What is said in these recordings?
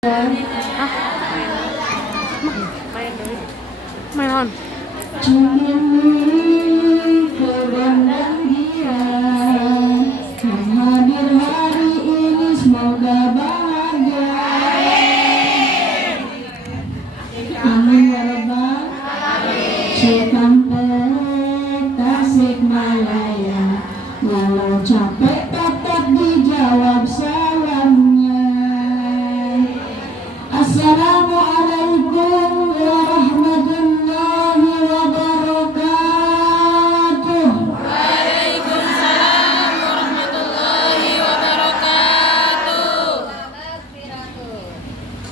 Main on. Hadir hari ini semoga bahagia. Amin ya rabbal Cikampek Tasikmalaya, walau capek tetap dijawab salamnya. Assalamualaikum warahmatullahi wabarakatuh. Waalaikumsalam warahmatullahi wabarakatuh.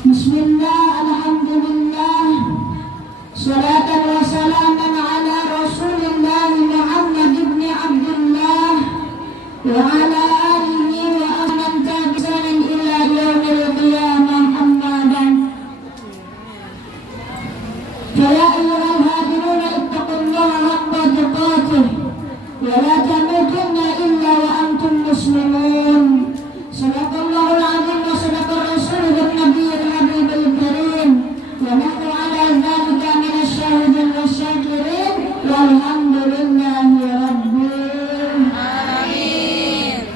Bismillah, alhamdulillah, salatan wa salaman ala rasulillah Muhammad ibn Abdullah wa ala alihi wa man tabi'an ila yaumil qiyamah, amma ba'd. Fa ya ayyuhal hadirun ittaqullaha haqqa tuqatih wa la tamutunna illa wa antum muslimun. Sadaqallahul azim wa sadaqar rasulun nabiyyil habibul karim wa nahnu ala dzalika minasy syahidin wasyakirin walhamdulillahi rabbil Amin.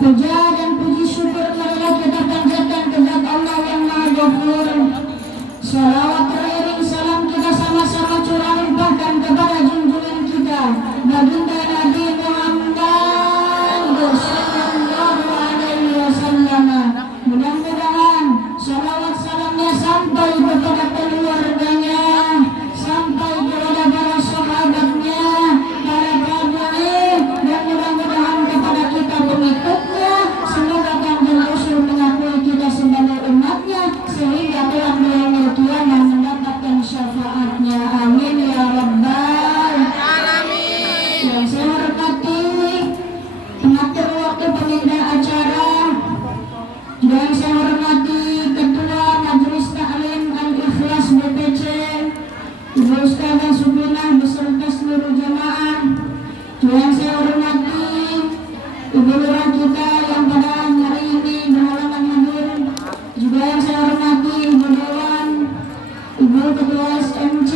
puja dan puji syukur marilah kita panjatkan kepada Allah yang Maha Ghafur. Salawat beriring salam kita sama-sama curah limpahkan kepada junjungan kita baginda Nabi Muhammad sallallahu alaihi wasallam. Mudah-mudahan salawat salamnya sampai kepada keluarganya, sampai kepada para sahabatnya, para tabi'in, dan mudah-mudahan kepada kita pengikutnya. Semoga Kanjeng Rasul mengakui kita sebagai umatnya sehingga kelak di yaumil qiyamah mendapatkan syafaatnya. Amin ya rabbal Alamin. yang saya hormati pengatur waktu pengindah acara, dan saya hormati Ketua Majelis Taklim Al-Ikhlas BPC Ibu Ustazah Subinah beserta seluruh jamaah, dan saya hormati Ibu Lurah kita yang pada hari ini berhalangan hadir, juga yang saya hormati Ibu Dewan, Ibu Ketua SMC,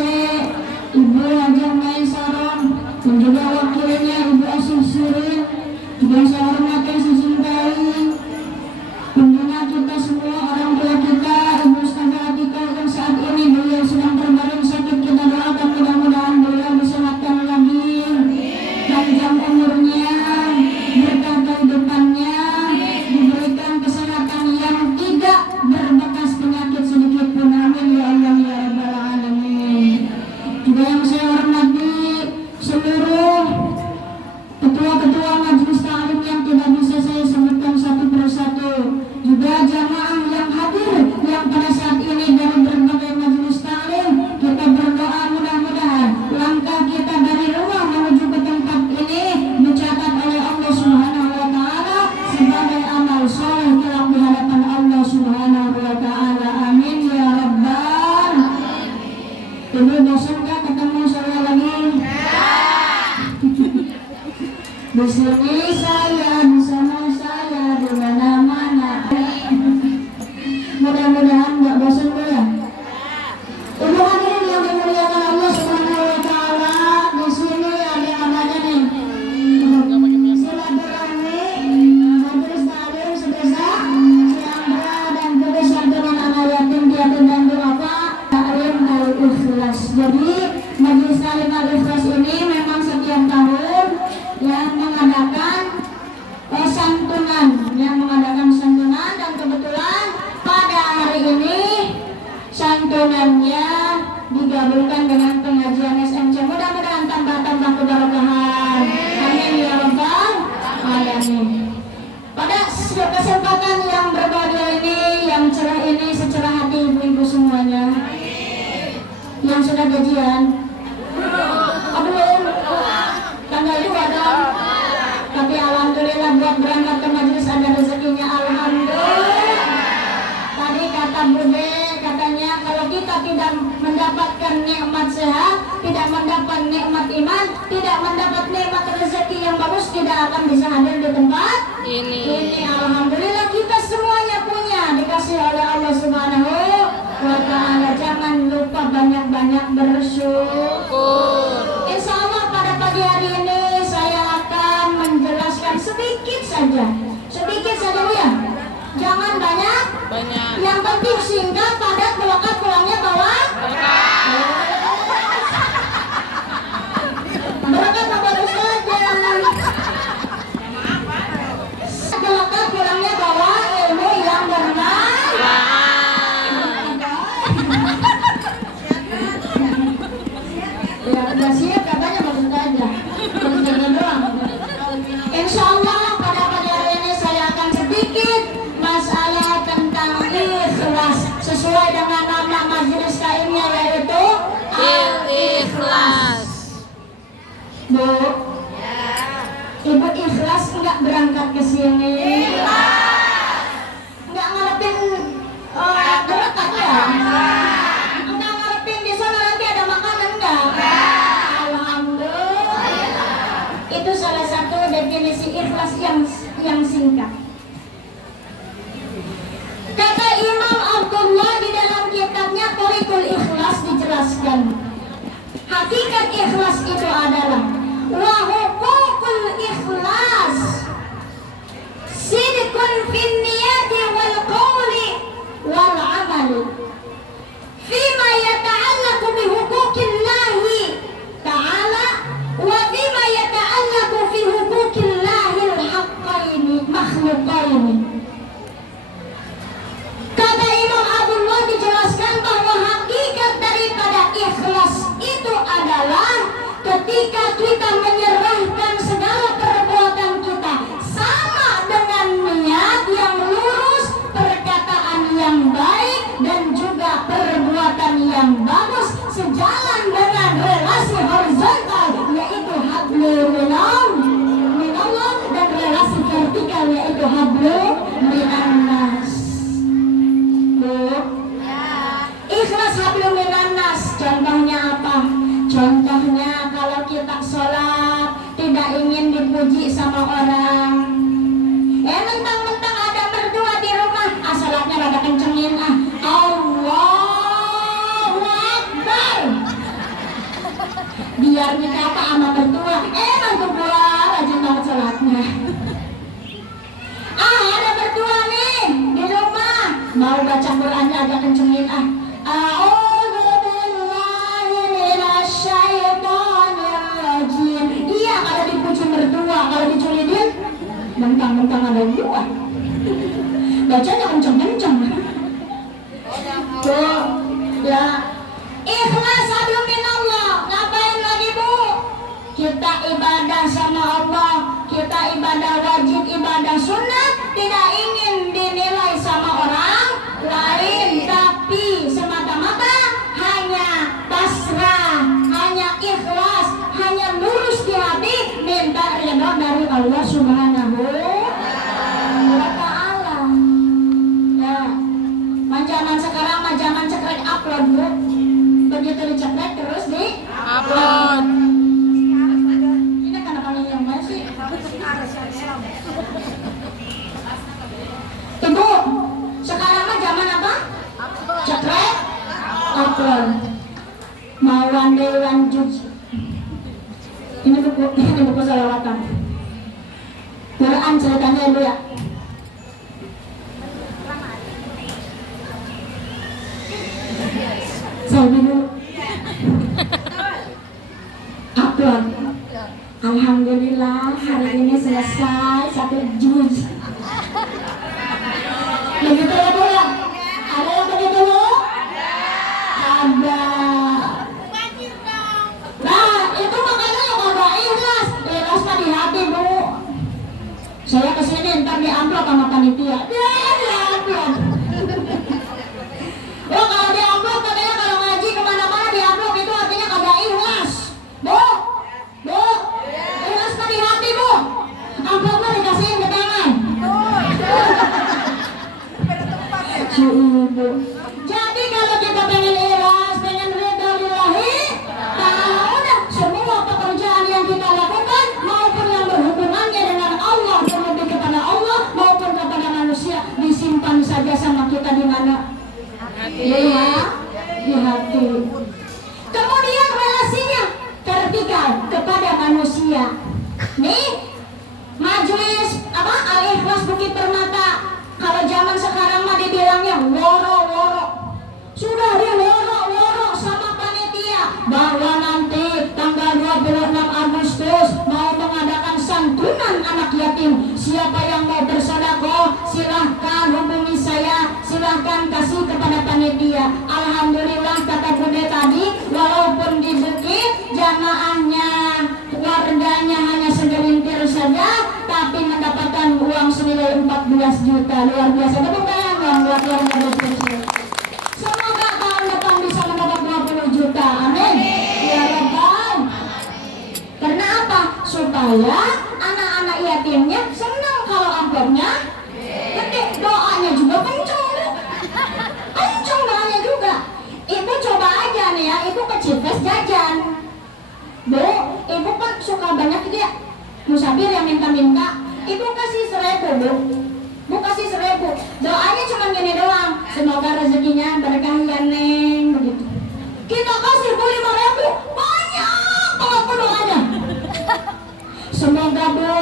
Ibu Hajah Maisarah, dan juga wakilnya Ibu Asih Sirin, juga saya hormati secintai pembina kita semua, orang tua kita, Ibu Ustazah Atika yang saat ini beliau sedang terbaring sakit. Kita doakan mudah-mudahan beliau disehatkan lagi, panjang umurnya, berkah kehidupannya, diberikan kesehatan yang tidak berbekas penyakit sedikit pun. Amin ya Allah ya rabbal alamin. Juga yang saya hormati seluruh ketua-ketua majelis taklim yang tidak bisa saya sebutkan satu persatu, juga jamaah yang hadir yang pada saat ini dari berbagai majelis taklim. Kita berdoa mudah-mudahan langkah kita dari rumah menuju ke tempat ini dicatat oleh Allah Subhanahu wa taala sebagai amal soleh kelak di hadapan Allah Subhanahu wa taala. Amin ya rabbal. Ibu bosan gak ketemu saya lagi? Di sini saya, di sana saya, di mana-mana. Mudah-mudahan nggak bosan ya. Ibu hadirin yang dimuliakan Allah Subhanahu wa taala, di sini ada yang namanya nih silaturahmi majelis taklim sedesa Ciambra dan Kedesatuan Anak Yatim Piatu dan Duafa Taklim Al-Ikhlas. Jadi majelis taklim Al-Ikhlas ini memang setiap tahun yang mengadakan santunan, dan kebetulan pada hari ini santunannya digabungkan dengan pengajian SMC. Mudah-mudahan tambah-tambah keberkahan. Amin ya rabbal alamin. Pada kesempatan yang berbahagia ini, yang cerah ini, secerah hati ibu-ibu semuanya yang sudah gajian, belum tanggal 2 dong. Tapi alhamdulillah buat berangkat ke majelis ada rezekinya, alhamdulillah. Tadi kata Bude, katanya kalau kita tidak mendapatkan nikmat sehat, tidak mendapat nikmat iman, tidak mendapat nikmat rezeki yang bagus, tidak akan bisa hadir di tempat ini. Alhamdulillah kita semuanya punya, dikasih dikasih oleh Allah Subhanahu wa Ta'ala. Jangan lupa banyak-banyak bersyukur. Insya Allah pada pagi hari ini saya akan menjelaskan sedikit saja Bu ya. Jangan banyak. Yang penting singkat, padat, melekat, pulangnya bawa berangkat bagus saja. Melekat, pulangnya bawa ilmu yang ya udah siap katanya bagus aja. Bagus doang. Insya Allah pada pagi hari ini saya akan sedikit masalah tentang ikhlas sesuai dengan nama majelis kainnya yaitu Ikhlas. Bu, Ibu ikhlas nggak berangkat ke sini? Nggak ngarepin berangkat ya? Nggak ngarepin di sana nanti ada makanan nggak? Alhamdulillah. Itu salah satu definisi ikhlas yang singkat. Kata Imam Abdullah di dalam kitabnya Thariqul Ikhlas dijelaskan, hakikat ikhlas itu adalah wa huququl ikhlas sidqun fin niyati wal qawli wal amali fima yata'allaqu bi huquqillahi ta'ala wa fima yata'allaqu fi huquqillahi al-haqqaini makhluqaini. Kata Imam Abdullah dijelaskan bahwa hakikat daripada ikhlas itu adalah ketika kita menyerahkan segala perbuatan kita sama dengan niat yang lurus, perkataan yang baik dan juga perbuatan yang bagus sejalan dengan relasi horizontal yaitu hablum minallah dan relasi vertikal yaitu hablum minannas. Ikhlas hablum minannas contohnya apa? Contohnya kalau kita sholat tidak ingin dipuji sama orang, mentang-mentang ada mertua di rumah, sholatnya rada kencengin, Allahu Akbar, biar dikata sama mertua, mantu gua rajin banget sholatnya. Ada mertua nih di rumah, mau baca Qurannya agak kencengin, iya kalau dipuji mertua, kalau diculidin mentang-mentang ada gua bacanya kenceng-kenceng. Tuh ya, ikhlas hablum minallah. Ngapain lagi Bu? Kita ibadah sama Allah, kita ibadah wajib, ibadah sunnah, tidak ingin dinilai sama orang lain, tapi semata-mata hanya pasrah, hanya ikhlas, hanya lurus di hati, minta ridho dari Allah Subhanahu wa Ta'ala. Ya, zaman sekarang zaman cekrek upload Bu. Begitu dicekrek terus di Upload. Ini karena kalian yang masih Ibu, sekarang mah zaman apa? Cekrek upload. Mau one day one juice. Ini buku salawatan. Quran ceritanya Ibu ya. Saya dulu. Upload. Alhamdulillah hari ini selesai 1 juz. Begitu ya Bu ya? Ada yang begitu Bu? Ada. Nah itu makanya yang kagak ikhlas. Ikhlas mah di hati Bu. Saya kesini ntar di amplop sama panitia. Ya di amplop. Kalau di amplop katanya kalau ngaji kemana-mana di amplop itu artinya kagak ikhlas. Bu, ikhlas mah di hati Bu. Amplopnya dikasihin ke tangan. Ibu. Jadi kalau kita pengen ikhlas, pengen ridho lillahi ta'ala, udah semua pekerjaan yang kita lakukan maupun yang berhubungannya dengan Allah, terlebih kepada Allah maupun kepada manusia, disimpan saja sama kita di di hati. Kemudian relasinya vertikal kepada manusia. Nih, majelis apa Al-Ikhlas Bukit Permata. Kalau zaman sekarang mah dibilangnya woro-woro. Sudah woro sama panitia bahwa nanti tanggal 26 Agustus mau mengadakan santunan anak yatim. Siapa yang mau bersedekah silahkan hubungi saya, silahkan kasih kepada panitia. Alhamdulillah kata Bude tadi, walaupun di bukit jamaahnya warganya hanya segelintir saja, tapi mendapatkan uang senilai 14 juta. Luar biasa. Tepuk tangan dong buat warga Bukit. Semoga tahun depan bisa mendapat 20 juta. Amin. Ya Rabbal. Karena apa? Supaya anak-anak yatimnya senang kalau amplopnya gede. Doanya juga kenceng. Kenceng doanya juga. Ibu coba aja nih ya, ibu ke Cipes jajan. Bu, ibu kan suka banyak gitu ya musafir yang minta-minta. Ibu kasih 1.000 bu. Bu kasih 1.000. Doanya cuma gini doang. Semoga rezekinya berkah ya Neng, begitu. Kita kasih bu 5.000. Banyak banget bu doanya. Semoga bu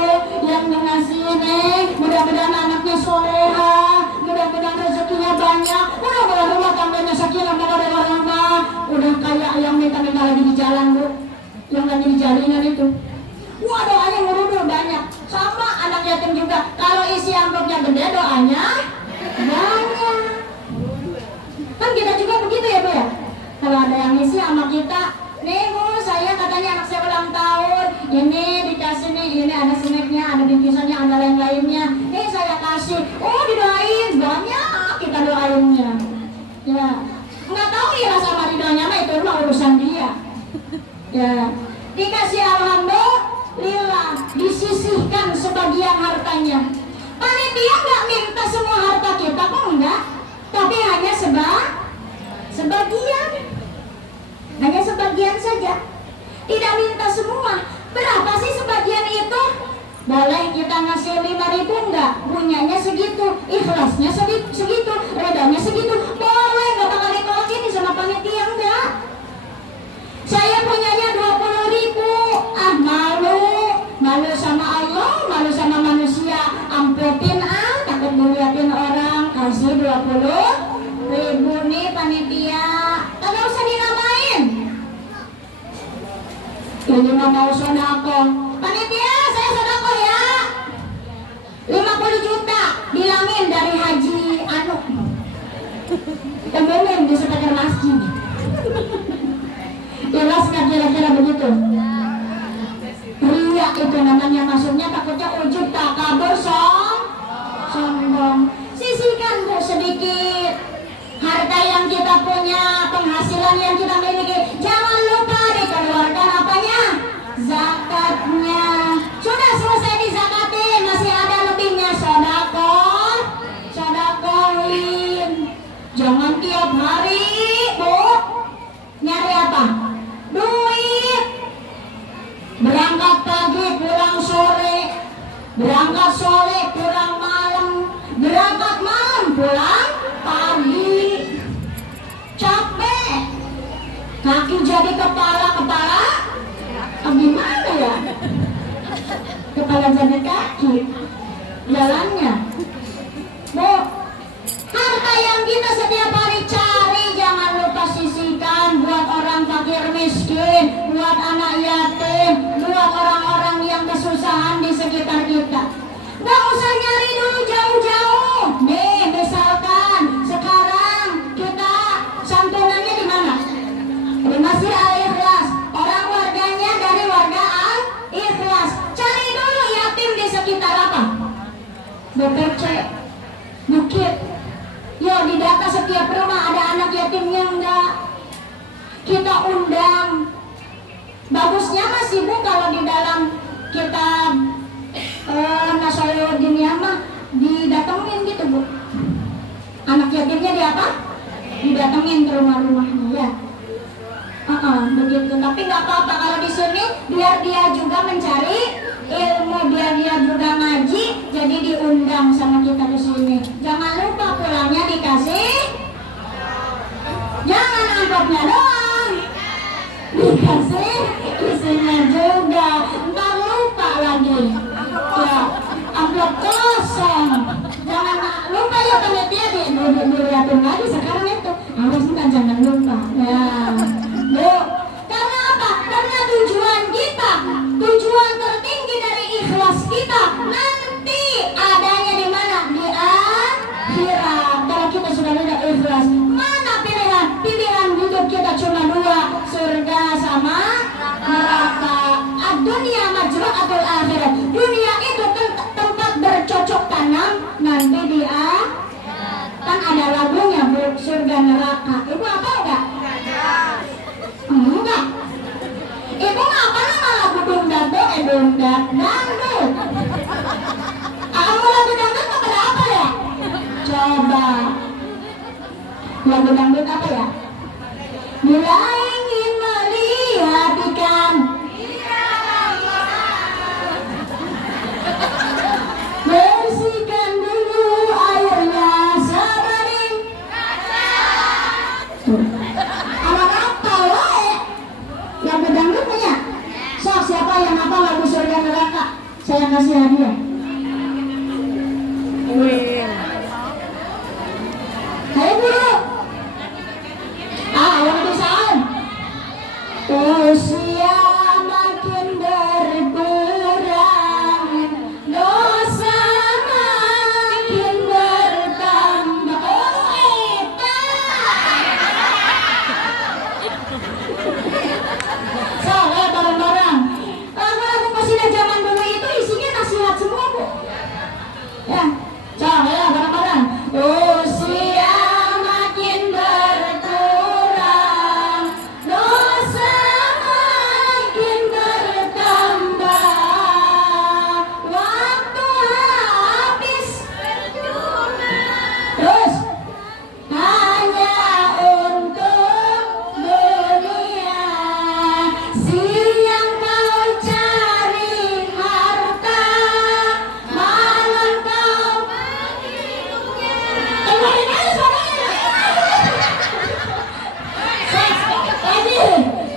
yang mengasih Neng, mudah-mudahan anaknya soleha, mudah-mudahan rezekinya banyak, mudah-mudahan rumah tangganya sakinah mawaddah warahmah. Udah kayak yang minta-minta lagi di jalan bu, yang lagi di jaringan itu. Wah doanya ngurudul banyak. Sama anak yatim juga. Kalau isi amplopnya gede doanya banyak. Kan kita juga begitu ya bu ya. Kalau ada yang isi sama kita, nih bu saya katanya anak saya ulang tahun, ini dikasih nih, ini ada snacknya, ada bingkisannya, ada lain-lainnya. Nih saya kasih, oh didoain, banyak kita doainnya. Ya, nggak tahu ya sama ridhonya mah itu mah urusan dia. Ya, dikasih alhamdulillah, disisihkan sebagian hartanya. Panitia nggak minta semua harta kita kok enggak, tapi hanya sebagian, hanya sebagian saja. Tidak minta semua. Berapa sih sebagian itu? Boleh kita ngasih 5.000 enggak? Punyanya segitu, ikhlasnya segitu, redanya segitu. Boleh, nggak bakal ditolak ini sama panitia enggak? Saya punyanya 20.000. Ah malu sama Allah, malu sama manusia. Amplopin takut dilihatin orang. Kasih 20.000 nih panitia. Kagak usah dinamain. Ini mau sodako. Panitia saya sodako ya 50 juta. Bilangin dari Haji Anu. Umumin di sekitar masjid. Jelas nggak kira-kira begitu? Ria itu namanya, maksudnya takutnya ujub takabur sombong. Sisihkan bu sedikit harta yang kita punya, penghasilan yang kita miliki. Jangan lupa dikeluarkan apanya? Zakatnya. Sudah selesai dizakatin, masih ada lebihnya, sodakohin. Jangan tiap hari bu nyari apa? Duit. Berangkat pagi pulang sore, berangkat sore pulang malam, berangkat malam pulang pagi. Capek. Kaki jadi kepala gimana ya? Kepala jadi kaki jalannya. Bu, harta yang kita setiap hari cari jangan lupa sisihkan buat orang fakir miskin, buat anak yatim, buat orang-orang yang kesusahan di sekitar kita. Nggak usah nyari dulu jauh-jauh. Nih misalkan sekarang kita santunannya di mana? Di Masjid Al-Ikhlas. Orang warganya dari warga Al-Ikhlas. Cari dulu yatim di sekitar apa? BPC, Bukit. Yo di data setiap rumah ada anak yatimnya enggak? Kita undang. Bagusnya masih bu kalau di dalam kitab Nasoludin mah didatengin gitu bu. Anak yatimnya di apa? Didatengin ke rumah-rumahnya ya. Begitu. Tapi nggak apa-apa kalau di sini biar dia juga mencari ilmu, biar dia juga ngaji, jadi diundang sama kita di sini. Jangan lupa pulangnya dikasih Jangan amplopnya doang, dikasih isinya juga. Ntar lupa lagi. Ya, amplop kosong. Jangan lupa ya panitia dilihatin lagi sekarang itu. Harus kan jangan lupa. Ya, Bu. Karena apa? Karena tujuan kita, tujuan tertinggi dari ikhlas kita nanti adanya di mana? Di akhirat. Kalau kita sudah tidak ikhlas, mana pilihan? Pilihan hidup kita cuma dua, surga sama neraka. Dunia majra'atul akhirat. Dunia itu tempat bercocok tanam, nanti di kan ada lagunya Bu, surga neraka. Ibu apa enggak? Enggak. Ibu ngapa malah lagu dangdut, dangdut. Kamu lagu dangdut kepada apa ya? Coba. Lagu dangdut apa ya? Bila ingin melihat ikan, bersihkan dulu airnya sebanding anak apa wae lagu dangdut punya. So, siapa yang hafal lagu surga neraka? Saya kasih hadiah. Ayo guru. Yang bisaan. Usia makin berkurang, dosa makin bertambah. Oh, eta. So, ya bareng-bareng. Lagu-lagu qasidah zaman dulu itu isinya nasihat semua, Bu. Ya, so, ya bareng-bareng. Usia makin berkurang, dosa makin bertambah, waktu habis terus hanya untuk dunia. Siang kau cari harta, malam kau keluarin aja suaranya.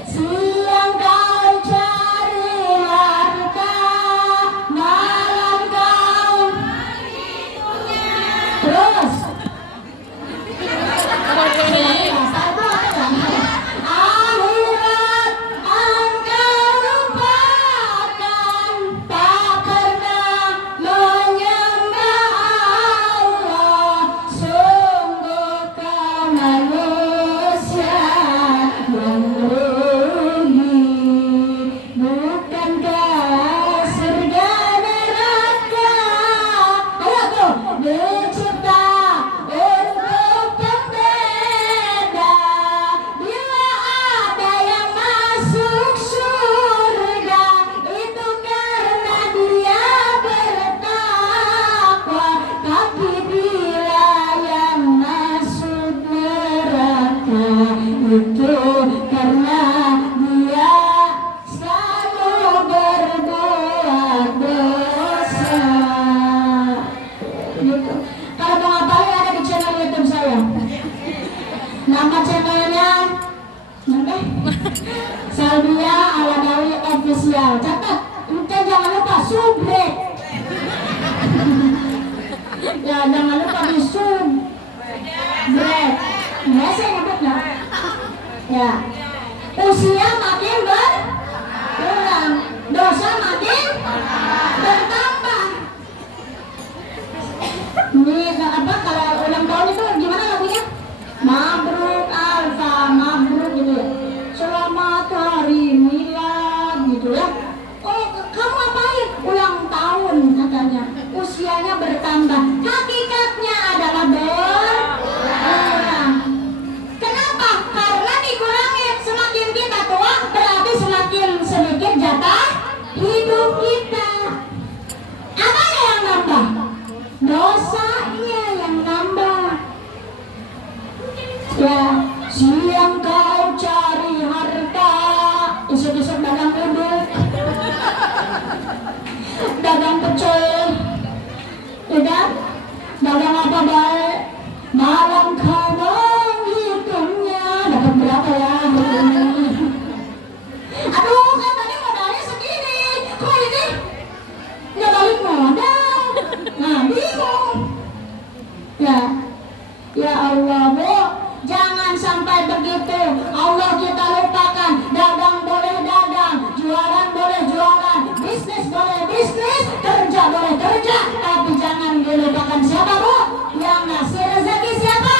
Siang kau cari harta, malam kau terus akhirat engkau lupakan, tak pernah menyembah Allah. Sungguh kau manusia yang rugi, bukankah surga neraka? Ayo tuh, dicipta untuk pembeda. Bila ada yang masuk surga, itu karena dia bertakwa. Tapi bila yang masuk neraka, itu karena dia selalu berbuat dosa. Gitu. Kalau mau ngapalin ada di channel YouTube saya. Nama channelnya Salbia Aladawi Official. Catat, kita jangan lupa subrek. Ya, jangan lupa di subrek. Ya, saya nyebutnya. Ya, usia makin berkurang, dosa makin bertambah. Ini apa kalau ulang tahun itu gimana lagunya? Mabruk Alfa, mabruk gitu ya. Selamat hari milad gitu ya. Oh, kamu apain? Ulang tahun katanya. Usianya bertambah. Hakikatnya adalah berkurang. Kenapa? Karena dikurangi. Semakin kita tua berarti semakin sedikit jatah hidup kita. Apanya yang nambah? Dosanya yang nambah. Ya, siang kau cari harta, isuk-isuk dagang uduk, dagang pecel, ya kan? Dagang apa baik, malam kau menghitungnya, Siapa Bu? Yang ngasih rezeki siapa?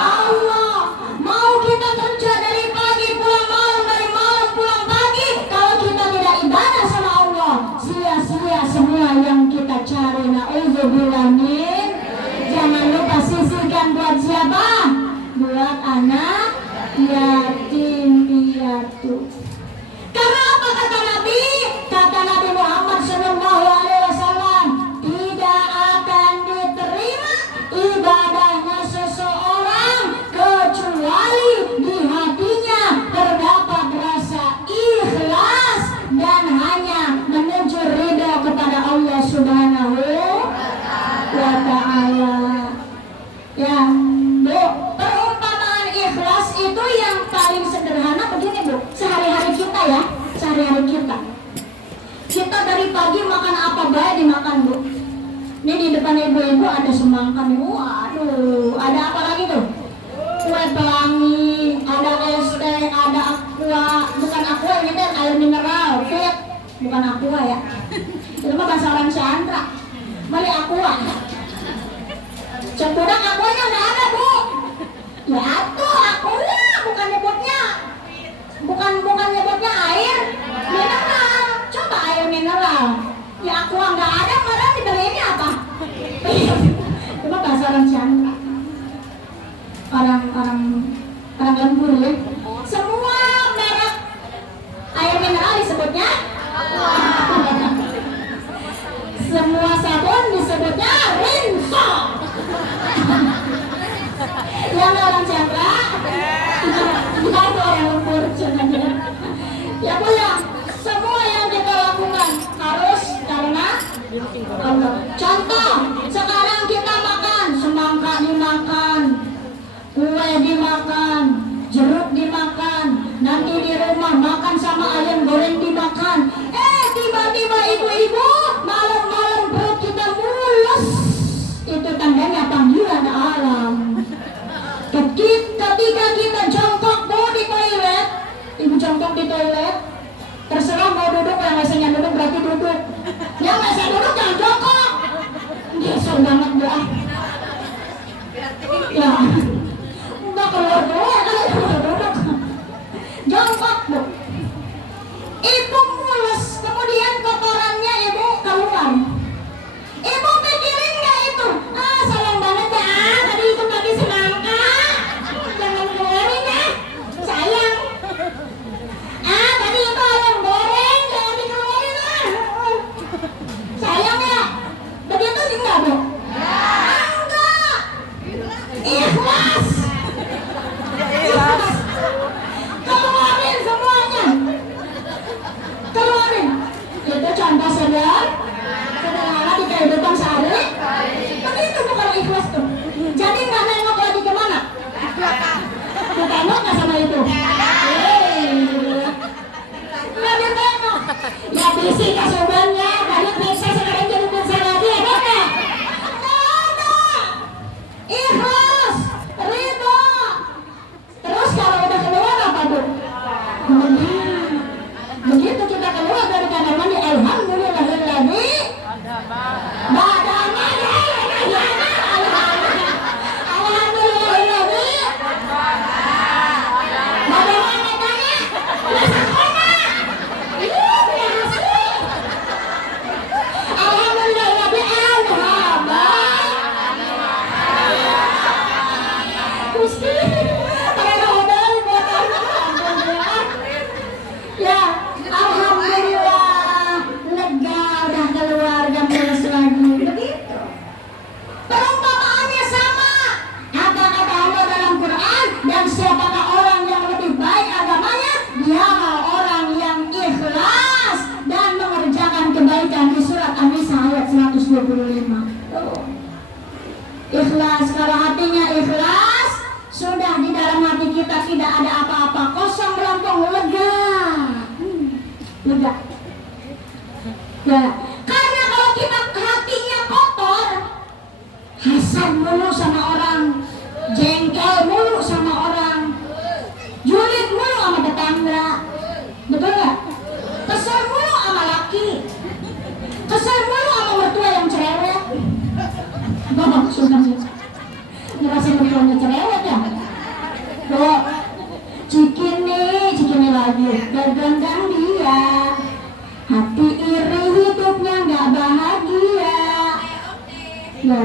Allah. Mau kita kerja dari pagi pulang malam, dari malam pulang pagi, kalau kita tidak ibadah sama Allah, sia-sia semua yang kita cari. Na'udzubillah min. Jangan lupa sisihkan buat siapa? Buat anak yatim piatu. Karena apa kata Nabi? Kata Nabi Muhammad SAW, tidak akan diterima ibadahnya seseorang kecuali di hatinya terdapat rasa ikhlas dan hanya menuju ridha kepada Allah Subhanahu wa Ta'ala. Ya, Bu, perumpamaan ikhlas itu yang paling sederhana begini Bu, sehari-hari kita ya, sehari-hari kita. Kita dari pagi makan apa baik dimakan Bu. Ini di depan ibu-ibu ada semangka nih, waduh, ada apa lagi tuh? Kue pelangi, ada es teh, ada aqua, bukan aqua ini teh air mineral, fit, bukan aqua ya. Itu mah bahasa orang Siantra, balik aqua. Cekudak akunya udah ada Bu. Ya tuh akunya bukan nyebutnya air mineral. Coba air mineral. Ya aku nggak ada, malah dibeliinnya apa? Cuma bahasa orang Chandra. Orang lembur ya. Semua merek air mineral disebutnya semua sabun disebutnya Rinso. Yang orang Chandra, bukan orang lembur sebenarnya. Ya Bu ya, semua yang kita lakukan harus karena Allah. Contoh, sekarang kita makan, semangka dimakan, kue dimakan, jeruk dimakan, nanti di rumah makan sama ayam goreng dimakan. Tiba-tiba ibu-ibu malam-malam perut kita mulus. Itu tandanya panggilan alam. Ketika kita jongkok Bu di toilet, ibu jongkok di toilet, terserah mau duduk, yang biasanya duduk berarti duduk. Yang biasa duduk jangan jongkok. Biasa banget Bu. Ya, udah keluar kalau ibu duduk. Jongkok Bu. Ibu mulus, kemudian kotorannya ibu keluar. Ibu pikirin nggak itu? Sayang banget ya, tadi itu tadi semangka. Jangan keluarin ya, sayang. Tadi itu ayam goreng, jangan dikeluarin lah. Sayang ya, begitu enggak Bu? Enggak. Ikhlas. Keluarin semuanya. Keluarin. Itu contoh sederhana di kehidupan sehari. Begitu bukan ikhlas tuh. Jadi nggak nengok lagi kemana? Kita nengok nggak sama itu? Nggak ditengok. Ya bisi kasubannya, balik bisa sekarang jadi bisa lagi, ada nggak? Nggak ada. Ikhlas, ridho. Terus kalau udah keluar apa Bu? Begitu kita keluar dari kamar mandi, alhamdulillahilladzi ya, alhamdulillah lega udah keluar dan mulus lagi. Begitu. Perumpamaannya sama. Apa kata Allah dalam Quran? Dan siapakah orang yang lebih baik agamanya? Dialah orang yang ikhlas dan mengerjakan kebaikan di surat An-Nisa ayat 125. Ikhlas, kalau hatinya ikhlas, sudah di dalam hati kita tidak ada apa-apa, kosong melompong, lega. Lega. Ya, karena kalau kita hatinya kotor, hasad mulu sama orang, jengkel mulu sama orang, julid mulu sama tetangga, betul nggak? Kesel mulu sama laki, kesel mulu sama mertua yang cerewet, ngerasain betulannya cerewet ya. Tuh, Cikini lagi bergendang dia. Hati iri hidupnya nggak bahagia. Ya,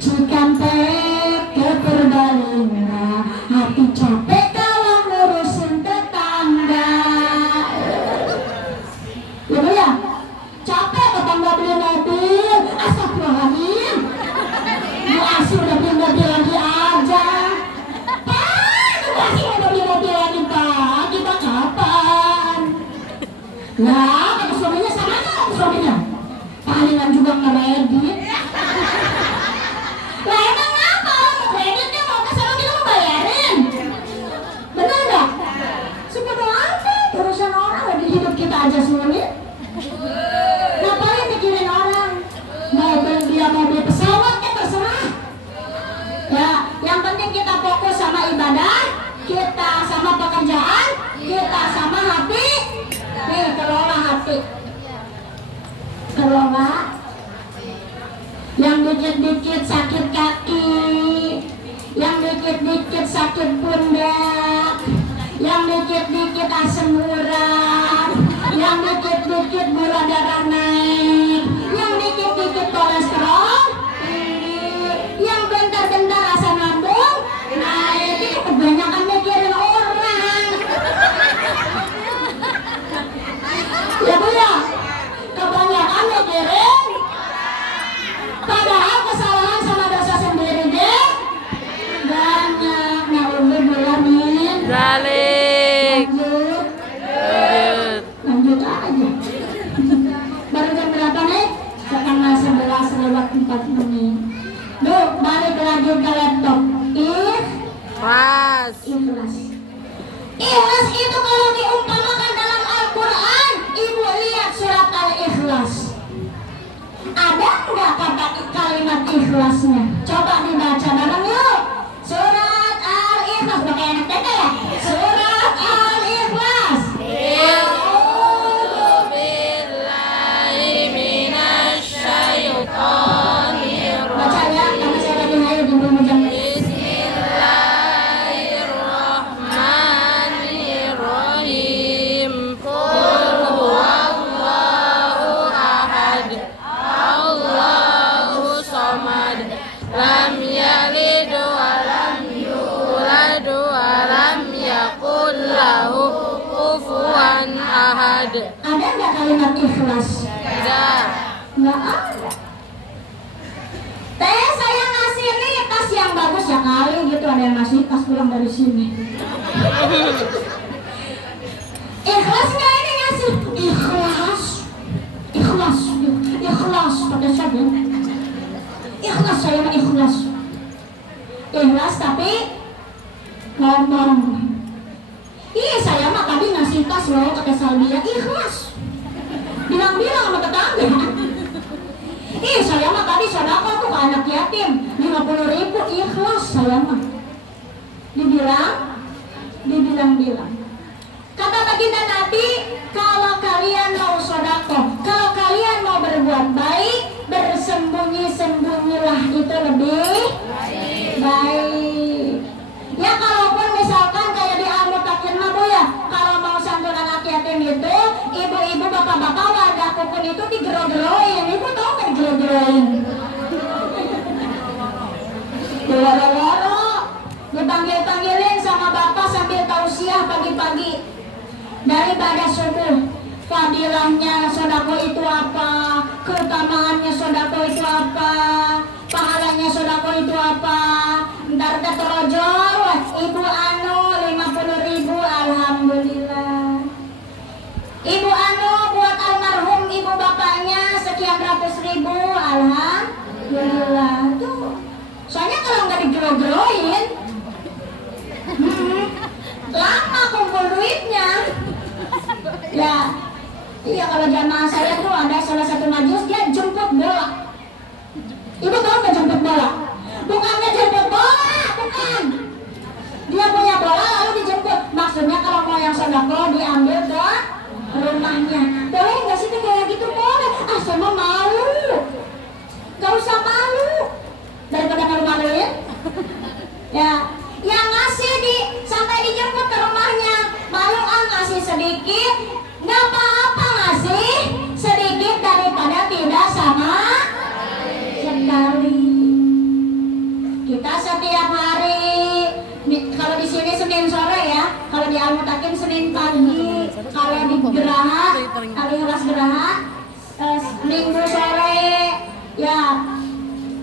Cikampek ke Purbalingga. Hati capek kalau ngurusin tetangga. Ya Bu ya, capek tetangga beli mobil. Astagfirullahaladzim. Bu Asi udah beli mobil lagi aja. Kita kapan? Nah, kata suaminya sama nggak suaminya? Palingan juga ngeredit. Lah emang apa? Kreditnya mau ke sana kita mau bayarin? Bener nggak? Sepenuh apa? Urusan orang lagi hidup kita aja sulit. Ngapain mikirin orang? Mau beli dia mau beli pesawat ya terserah. Ya, yang penting kita fokus sama ibadah, kita sama pekerjaan, kita sama hati. Nih, kelola hati. Kelola. Yang dikit-dikit sakit kaki, yang dikit-dikit sakit pundak, yang dikit-dikit asam urat, yang dikit-dikit gula darah naik, yang dikit-dikit kolesterol tinggi, yang bentar-bentar asam lambung naik. Itu kebanyakan mikirin orang. Ya Bu ya, kebanyakan mikirin, padahal kesalahan sama dosa sendiri deh banyak. Na'udzubillahin. Zalik. Lanjut aja. Baru jam berapa nih? Setengah 11 lewat 4 menit. Duh, balik lagi ke laptop. Pas. Ikhlas. Ikhlas itu kalau diumpamakan dalam Al-Quran, Ibu lihat surat Al-Ikhlas. Ada nggak kata kalimat ikhlasnya? Coba dibaca bareng yuk. Surat Al-Ikhlas, pakai anak TK ya? Surat Al-Ikhlas. Baca ya, karena saya lagi hayu di belum jam. Bismillahirrahmanirrahim. Qul huwallahu ahad. Allahu samad. Lam yalid wa lam yulad wa lam yakul lahu kufuwan ahad. Ada nggak kalimat ikhlas? Tidak. Nggak ada. Teh, saya ngasih nih tas yang bagus ya kali gitu, ada yang ngasih tas pulang dari sini. Ikhlas nggak ini ngasih? Ikhlas, ikhlas, ikhlas pada saja. Ikhlas, saya mah ikhlas. Ikhlas tapi ngomong. Iya, saya mah tadi ngasih tas loh kata Salbia, ikhlas. Bilang-bilang sama tetangga. Ih, saya mah tadi sedekah tuh ke anak yatim 50.000, ikhlas saya mah. Dibilang-bilang. Kata baginda Nabi, kalau kalian mau sedekah, kalau kalian mau berbuat baik, bersembunyi-sembunyilah itu lebih baik. Ya kalaupun misalkan kayak di Al-Mutakin mah Bu ya, kalau mau santunan anak yatim itu, ibu-ibu bapak-bapak warga Kukun itu digero-geroin. Ibu tahu nggak digero-geroin? Gero-gero, dipanggil-panggilin sama bapak sambil tausiah pagi-pagi daripada subuh. Fadilahnya sodako itu apa? Keutamaannya sodako itu apa? Pahalanya sodako itu apa? Ntar keterojol, Ibu Anu 50.000, alhamdulillah. Ibu Anu buat almarhum ibu bapaknya sekian ratus ribu, alhamdulillah. Tuh, soalnya kalau nggak digero-geroin, lama kumpul duitnya. Ya, iya kalau jamaah saya tuh ada salah satu majlis dia jemput bola. Ibu tahu nggak jemput bola? Bukannya jemput bola, bukan. Dia punya bola lalu dijemput. Maksudnya kalau mau yang sedekah diambil ke rumahnya. Boleh nggak sih kayak gitu? Boleh. Ah, saya mau malu. Gak usah malu. Daripada maluin? Ya, yang ngasih sampai dijemput ke rumahnya, malu ngasih sedikit, nggak apa-apa ngasih sedikit daripada tidak sama sekali. Kita setiap hari, kalau di sini Senin sore ya, kalau di Al-Mutakin Senin pagi, kalau di Geraha, kali kelas Geraha, Minggu sore, ya.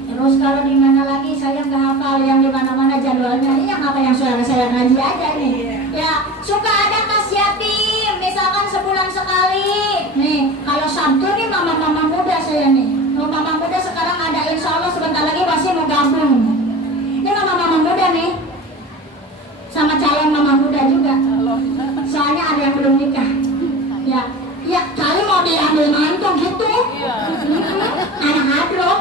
Terus kalau di mana lagi saya nggak hafal yang di mana-mana jadwalnya. Ini yang apa yang saya ngaji aja nih. Ya, suka ada kas yatim, misalkan sebulan sekali. Nih, kalau Sabtu nih mama-mama muda saya nih. Mama muda sekarang ada, insya Allah sebentar lagi pasti mau gabung. Ini mama-mama muda nih, sama calon mama muda juga. Soalnya ada yang belum nikah. Ya kali mau diambil mantu gitu. Anak hadro.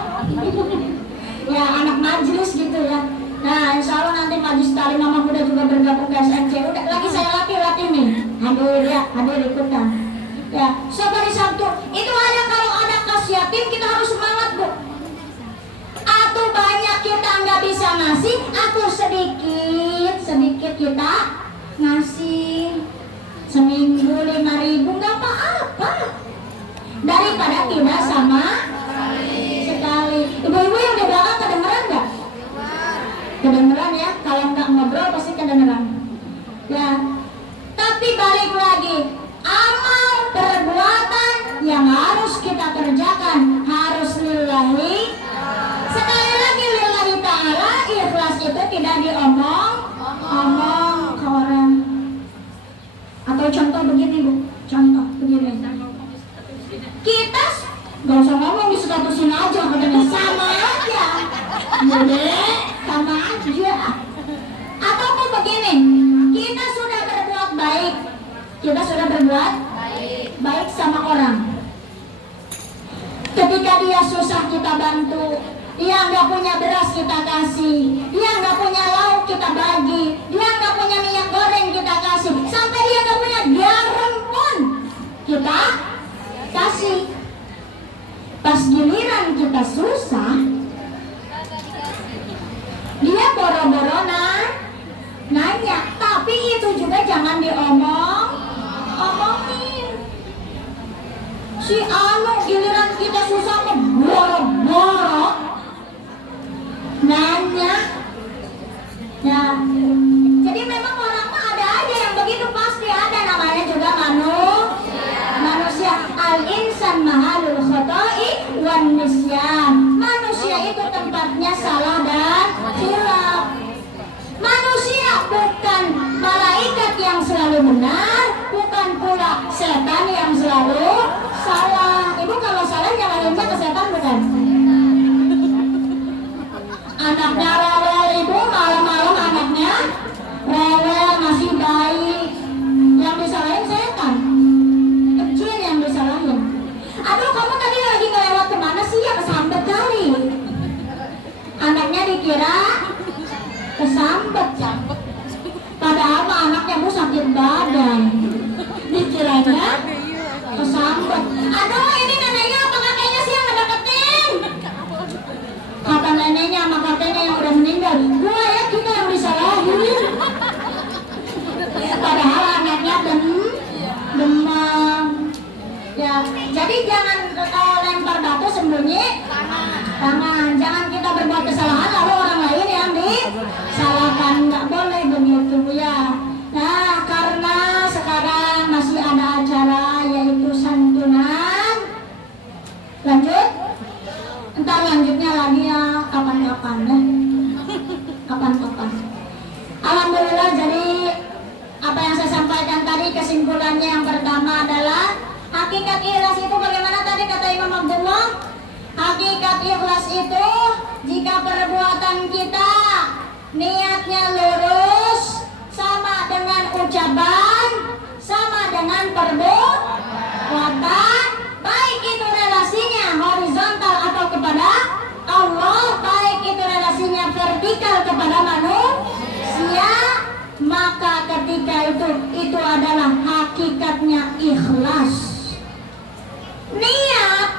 Ya anak majelis gitu ya. Nah insya Allah nanti Majlis Ta'lim Mama Muda juga bergabung ke SMC. Udah lagi saya latih nih. Hadir ikutan. Ya, hari Sabtu itu ada, kalau ada kas yatim kita harus semangat Bu. Atau banyak kita nggak bisa ngasih, atau sedikit kita ngasih. Seminggu 5.000 nggak apa-apa. Daripada tidak sama sekali. Ibu-ibu yang di belakang kedengeran nggak? Kedengeran ya. Kalau nggak ngobrol pasti kedengeran. Ya. Tapi balik lagi, amal perbuatan yang harus kita kerjakan harus lillahi. Sekali lagi lillahi ta'ala. Ikhlas itu tidak diomong ke orang. Atau contoh begini Bu, contoh begini. Kita gak usah ngomong, disestatusin aja katanya, sama aja. Boleh, sama aja. Atau pun begini, kita sudah berbuat baik. Kita sudah berbuat baik sama orang. Ketika dia susah kita bantu. Dia nggak punya beras kita kasih, dia nggak punya lauk kita bagi, dia nggak punya minyak goreng kita kasih, sampai dia nggak punya garam pun kita kasih. Pas giliran kita susah, dia boro-boro nanya, tapi itu juga jangan omongin. Si anu giliran kita susah boro-boro nanya. Ya, jadi memang orang mah ada aja yang begitu, pasti ada, namanya juga manusia. Al-insan mahalul khoto'i wan nisyan. Manusia itu tempatnya salah dan khilaf. Manusia bukan malaikat yang selalu benar, bukan pula setan yang selalu salah. Ibu kalau salah nyalahinnya ke setan bukan? Anaknya rewel ibu, malam-malam anaknya rewel, masih bayi, yang disalahin setan, kecil yang disalahin. Aduh kamu tadi lagi ngelewat kemana sih, ya kesambet kali. Anaknya dikira kesambet, padahal mah anaknya Bu sakit badan, dikiranya kesambet. Aduh ini neneknya apa kakeknya sih yang ngedeketin? Kata neneknya sama kakeknya yang udah meninggal, gua ya kita yang disalahin. Padahal anaknya demam. Ya, jadi jangan lempar batu sembunyi tangan. Jangan kita berbuat kesalahan lalu orang lain yang disalahkan, nggak boleh begitu ya. Nah, karena sekarang masih ada acara yaitu santunan. Lanjut. Ntar lanjutnya lagi ya kapan-kapan ya. Kapan-kapan. Alhamdulillah, jadi apa yang saya sampaikan tadi kesimpulannya yang pertama adalah hakikat ikhlas itu bagaimana tadi kata Imam Abdullah? Hakikat ikhlas itu jika perbuatan kita niatnya lurus, sama dengan ucapan, sama dengan perbuatan, baik itu relasinya horizontal atau kepada Allah, baik itu relasinya vertikal kepada manusia, maka ketika itu adalah hakikatnya ikhlas. Niat,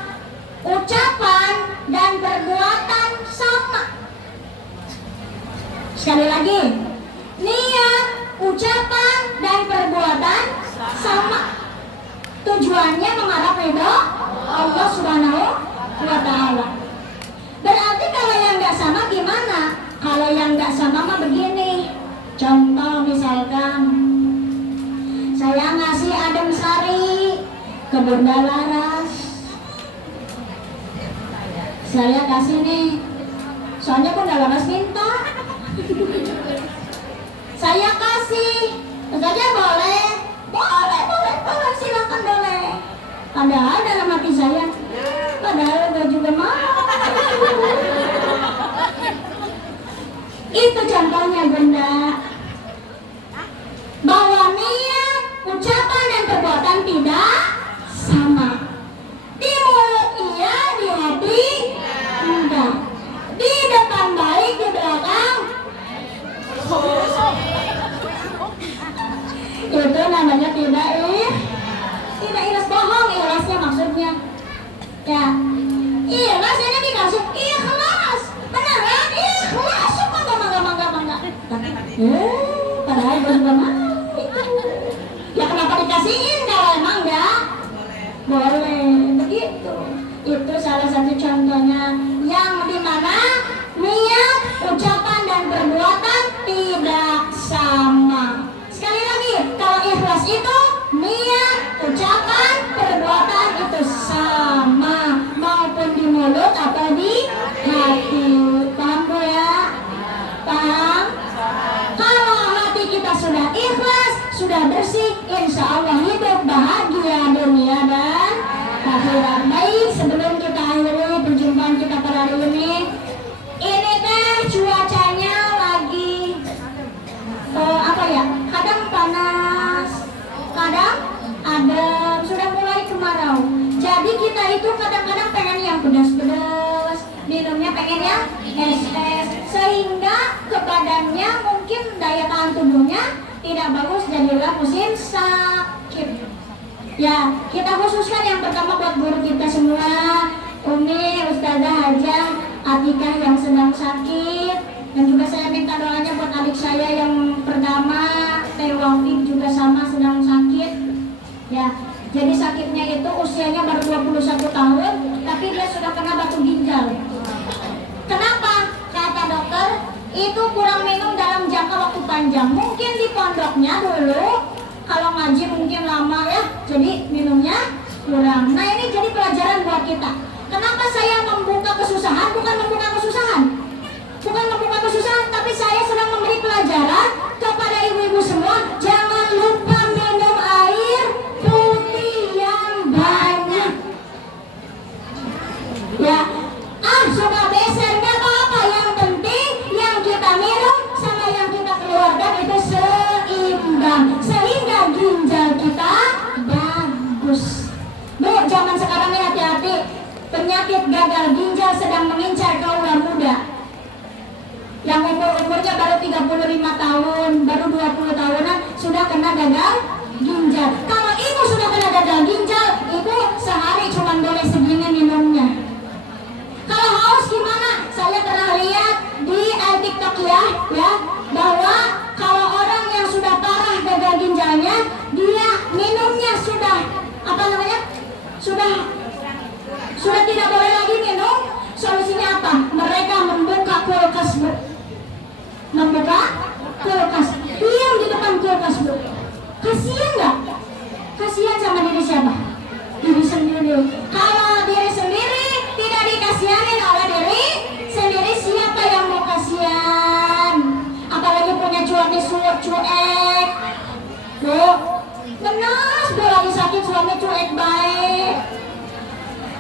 ucapan, dan perbuatan sama. Sekali lagi, niat, ucapan, dan perbuatan sama. Tujuannya mengharap ridho Allah Subhanahu wa Ta'ala. Berarti kalau yang nggak sama gimana? Kalau yang nggak sama mah begini. Contoh misalkan saya ngasih adem sari ke Bunda Laras. Saya kasih nih, soalnya Bunda Laras minta. Saya kasih, saja boleh, silakan boleh. Padahal dalam hati saya, padahal gak juga mau. Itu contohnya Bunda, bahwa niat, ucapan dan perbuatan tidak sama. Di mulut iya, di hati enggak. Di depan baik, di belakang itu namanya tidak ikhlas, bohong. Ikhlasnya maksudnya ya ikhlas ini dikasih ikhlas beneran ikhlas mangga padahal belum mau ya. Kenapa dikasihin kalau emang enggak boleh begitu? Itu salah satu contohnya yang dimana niat, ucapan dan perbuatan tidak sama. Sekali lagi, kalau ikhlas itu niat, ucapan, perbuatan itu sama, maupun di mulut atau di hati. Paham Bu ya? Paham? Kalau hati kita sudah ikhlas, sudah bersih, insya Allah hidup bahagia dunia dan akhirat. Baik, sebelum kita akhiri perjumpaan kita pada hari ini teh cuacanya lagi kadang panas, kadang adem, sudah mulai kemarau. Jadi kita itu kadang-kadang pengen yang pedas-pedas, minumnya pengen yang es-es, sehingga ke badannya mungkin daya tahan tubuhnya tidak bagus, jadilah musim sakit. Ya, kita khususkan yang pertama buat guru kita semua, Umi, Ustazah, Hajah, Atikah yang sedang sakit, dan juga saya minta doanya buat adik saya yang pertama, Teh Wafi juga sama sedang sakit. Ya, jadi sakitnya itu usianya baru 21 tahun, tapi dia sudah kena batu ginjal. Kenapa? Kata dokter, itu kurang minum dalam jangka waktu panjang. Mungkin di pondoknya dulu, kalau ngaji mungkin lama ya, jadi minumnya kurang. Nah ini jadi pelajaran buat kita. Kenapa saya membuka kesusahan? Bukan membuka kesusahan, tapi saya sedang memberi pelajaran kepada ibu-ibu semua. Jangan lupa minum air putih yang banyak. Ya, sudah beser nggak apa-apa. Yang penting yang kita minum sama yang kita keluarkan itu seimbang, sehingga ginjal kita bagus. Bu, zaman sekarang ini hati-hati. Penyakit gagal ginjal sedang mengincar kaula muda yang umurnya baru 35 tahun, baru 20 tahunan sudah kena gagal ginjal. Kalau ibu sudah kena gagal ginjal, ibu sehari cuma boleh segini minumnya. Kalau haus gimana? Saya pernah lihat di TikTok ya, bahwa kalau orang yang sudah parah gagal ginjalnya, dia minumnya sudah sudah tidak boleh lagi minum. Solusinya apa? Mereka membuka kulkas, Bu. Diam di depan kulkas, Bu. Kasihan nggak? Kasihan sama diri siapa? Diri sendiri. Kalau diri sendiri tidak dikasihanin oleh diri sendiri, siapa yang mau kasihan? Apalagi punya suami cuek, Bu. Benar, Bu lagi sakit suami cuek baik.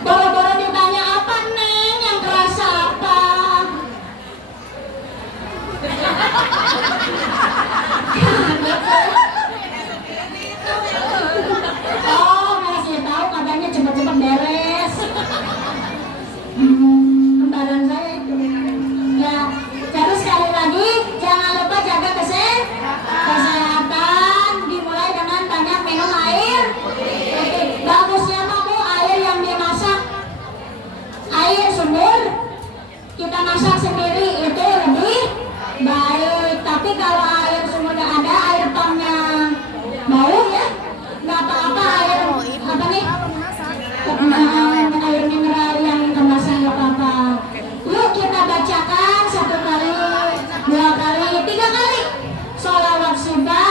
Boro-boro ditanya apa Neng, yang kerasa apa? Oh, ngasih tahu katanya cepat-cepat beres. Kembaran saya itu. Ya, terus sekali lagi jangan lupa jaga kesehatan. Dimulai dengan banyak minum air. Bagusnya mah Bu, air yang dimasak, air sumur kita masak sendiri itu lebih baik. Syifa,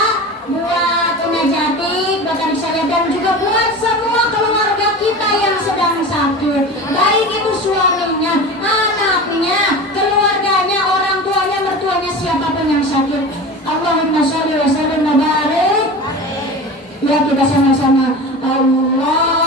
buat Najati, Bapak saya dan juga buat semua keluarga kita yang sedang sakit, baik itu suaminya, anaknya, keluarganya, orang tuanya, mertuanya, siapapun yang sakit. Allahumma sholli wa sallim wa barik. Ya, kita sama-sama Allahumma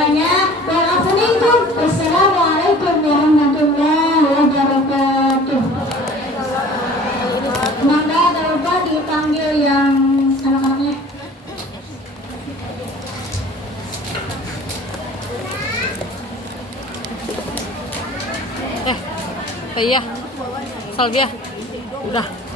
semuanya. Wassalamualaikum warahmatullahi wabarakatuh. Mangga tak lupa dipanggil yang anak-anaknya. Iya, Salvia, udah.